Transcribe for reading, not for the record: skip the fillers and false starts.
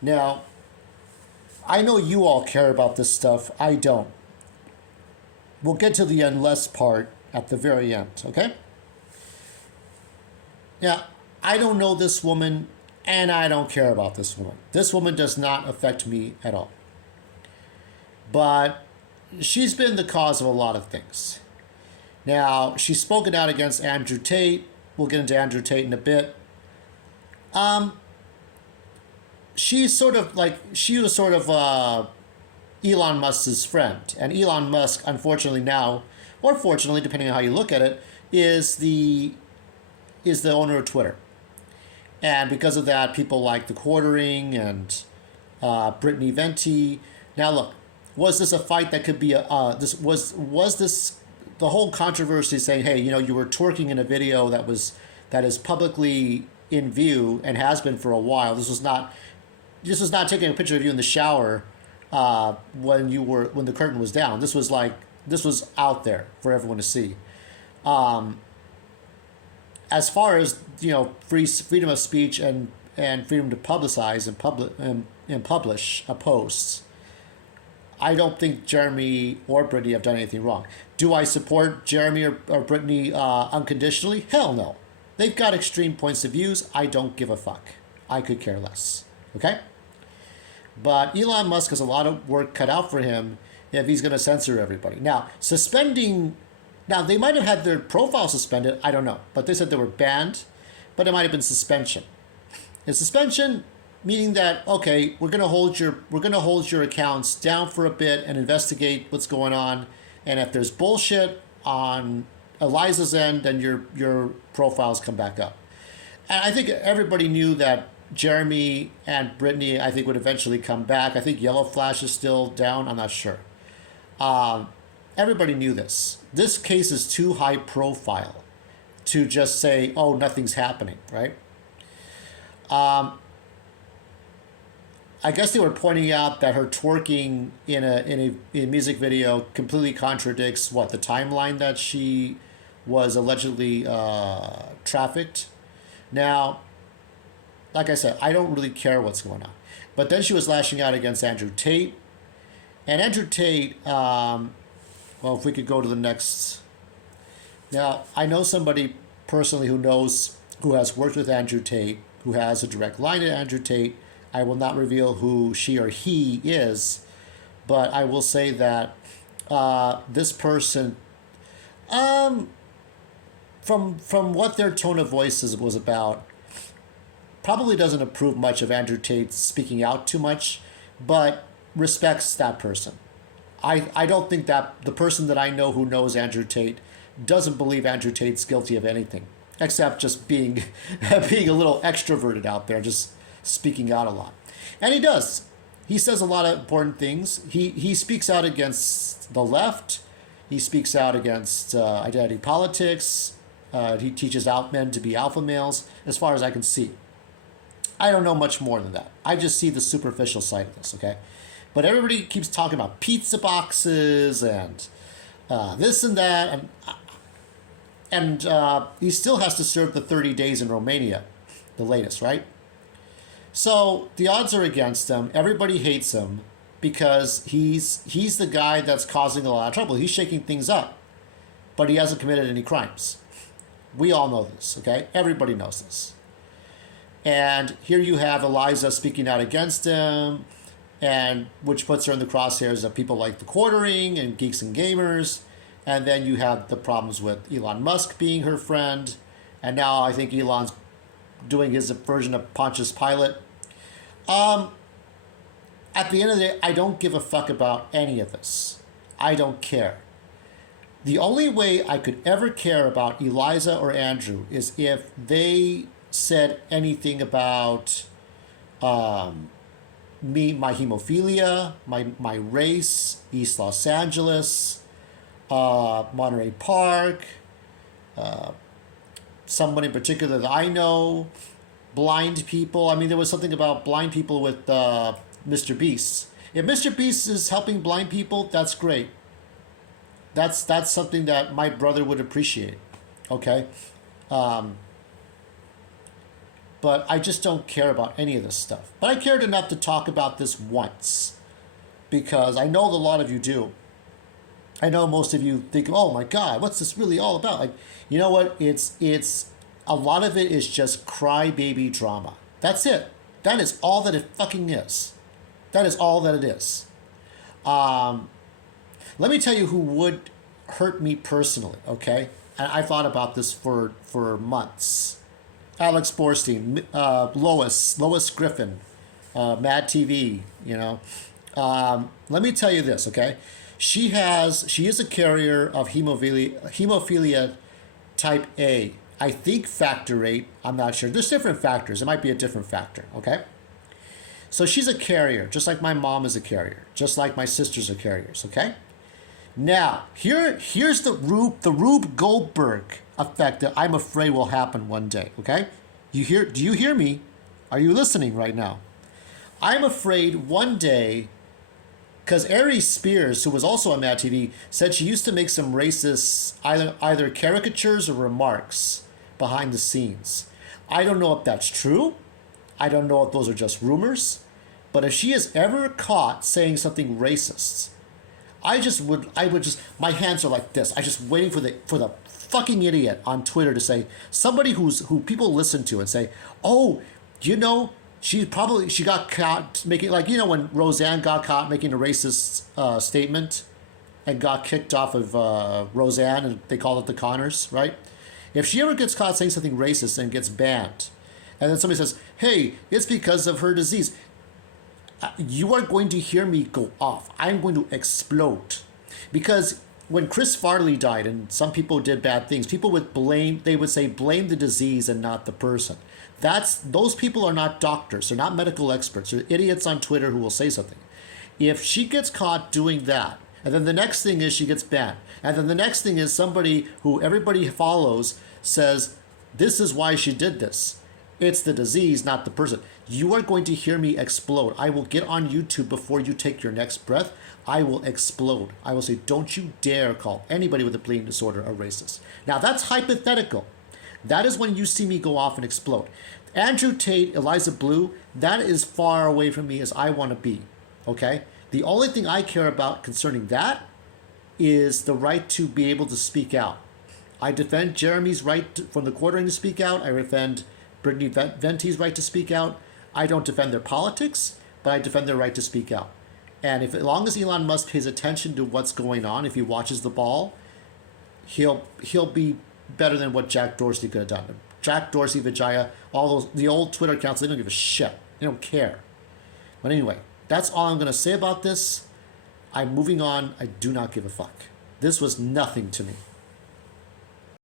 Now, I know you all care about this stuff. I don't. We'll get to the unless part at the very end, okay? Now, I don't know this woman and I don't care about this woman. This woman does not affect me at all. But she's been the cause of a lot of things. Now, she's spoken out against Andrew Tate. We'll get into Andrew Tate in a bit. She's sort of like, she was sort of Elon Musk's friend. And Elon Musk, unfortunately now, or fortunately, depending on how you look at it, is the owner of Twitter. And because of that, people like the Quartering and Brittany Venti. Now look, was this a fight that could be was this the whole controversy saying, hey, you were twerking in a video that is publicly in view and has been for a while. This was not taking a picture of you in the shower when the curtain was down. This was out there for everyone to see. As far as freedom of speech and freedom to publicize and publish a post, I don't think Jeremy or Brittany have done anything wrong. Do I support Jeremy or Brittany unconditionally? Hell no. They've got extreme points of views. I don't give a fuck. I could care less. Okay? But Elon Musk has a lot of work cut out for him if he's going to censor everybody. Now, they might have had their profile suspended. I don't know. But they said they were banned. But it might have been suspension. And suspension meaning that, okay, we're going to hold your accounts down for a bit and investigate what's going on. And if there's bullshit on Eliza's end, then your profiles come back up. And I think everybody knew that Jeremy and Brittany, I think, would eventually come back. I think Yellow Flash is still down. I'm not sure. Everybody knew this. This case is too high profile to just say, oh, nothing's happening, right? I guess they were pointing out that her twerking in a music video completely contradicts the timeline that she was allegedly trafficked. Now, like I said, I don't really care what's going on. But then she was lashing out against Andrew Tate. And Andrew Tate, if we could go to the next. Now, I know somebody personally who has worked with Andrew Tate, who has a direct line to Andrew Tate. I will not reveal who she or he is, but I will say that this person, from what their tone of voice was about, probably doesn't approve much of Andrew Tate speaking out too much, but respects that person. I don't think that the person that I know who knows Andrew Tate doesn't believe Andrew Tate's guilty of anything, except just being being a little extroverted out there, just speaking out a lot. And he does. He says a lot of important things. He speaks out against the left. He speaks out against identity politics. He teaches out men to be alpha males, as far as I can see. I don't know much more than that. I just see the superficial side of this, okay? But everybody keeps talking about pizza boxes and this and that. And he still has to serve the 30 days in Romania, the latest, right? So the odds are against him. Everybody hates him because he's the guy that's causing a lot of trouble. He's shaking things up, but he hasn't committed any crimes. We all know this, okay? Everybody knows this. And here you have Eliza speaking out against him, and which puts her in the crosshairs of people like the Quartering and Geeks and Gamers. And then you have the problems with Elon Musk being her friend. And now I think Elon's doing his version of Pontius Pilate. At the end of the day, I don't give a fuck about any of this. I don't care. The only way I could ever care about Eliza or Andrew is if they said anything about me, my hemophilia, my race, East Los Angeles, Monterey Park, someone in particular that I know, blind people. I mean, there was something about blind people with Mr. Beast. If Mr. Beast is helping blind people, that's great. That's something that my brother would appreciate. Okay? but I just don't care about any of this stuff. But I cared enough to talk about this once because I know that a lot of you do. I know most of you think, oh my God, what's this really all about? Like, you know what? It's a lot of it is just crybaby drama. That's it. That is all that it fucking is. That is all that it is. Let me tell you who would hurt me personally, okay? And I thought about this for months. Alex Borstein, Lois Griffin, Mad TV, you know. Let me tell you this, okay? She is a carrier of hemophilia type A. I think factor 8, I'm not sure. There's different factors. It might be a different factor, okay? So she's a carrier, just like my mom is a carrier, just like my sisters are carriers, okay? Now, here's the Rube Goldberg effect that I'm afraid will happen one day, okay? Do you hear me? Are you listening right now? I'm afraid one day, because Aries Spears, who was also on Mad TV, said she used to make some racist either caricatures or remarks behind the scenes. I don't know if that's true. I don't know if those are just rumors. But if she is ever caught saying something racist, my hands are like this. I just waiting for the fucking idiot on Twitter to say, somebody who people listen to and say, oh, you know, she got caught making, like, you know, when Roseanne got caught making a racist statement and got kicked off of Roseanne, and they called it the Connors, right? If she ever gets caught saying something racist and gets banned, and then somebody says, hey, it's because of her disease, you are going to hear me go off. I'm going to explode. Because when Chris Farley died and some people did bad things, people would say blame the disease and not the person. Those people are not doctors. They're not medical experts. They're idiots on Twitter who will say something. If she gets caught doing that, and then the next thing is she gets banned, and then the next thing is somebody who everybody follows says, this is why she did this. It's the disease, not the person. You are going to hear me explode. I will get on YouTube before you take your next breath. I will explode. I will say, don't you dare call anybody with a bleeding disorder a racist. Now, that's hypothetical. That is when you see me go off and explode. Andrew Tate, Eliza Bleu, that is far away from me as I want to be, okay? The only thing I care about concerning that is the right to be able to speak out. I defend Jeremy's right from the quartering to speak out. I defend Brittany Venti's right to speak out. I don't defend their politics, but I defend their right to speak out. And as long as Elon Musk pays attention to what's going on, if he watches the ball, he'll be better than what Jack Dorsey could have done. Jack Dorsey, Vijaya, all those, the old Twitter accounts, they don't give a shit. They don't care. But anyway, that's all I'm going to say about this. I'm moving on. I do not give a fuck. This was nothing to me.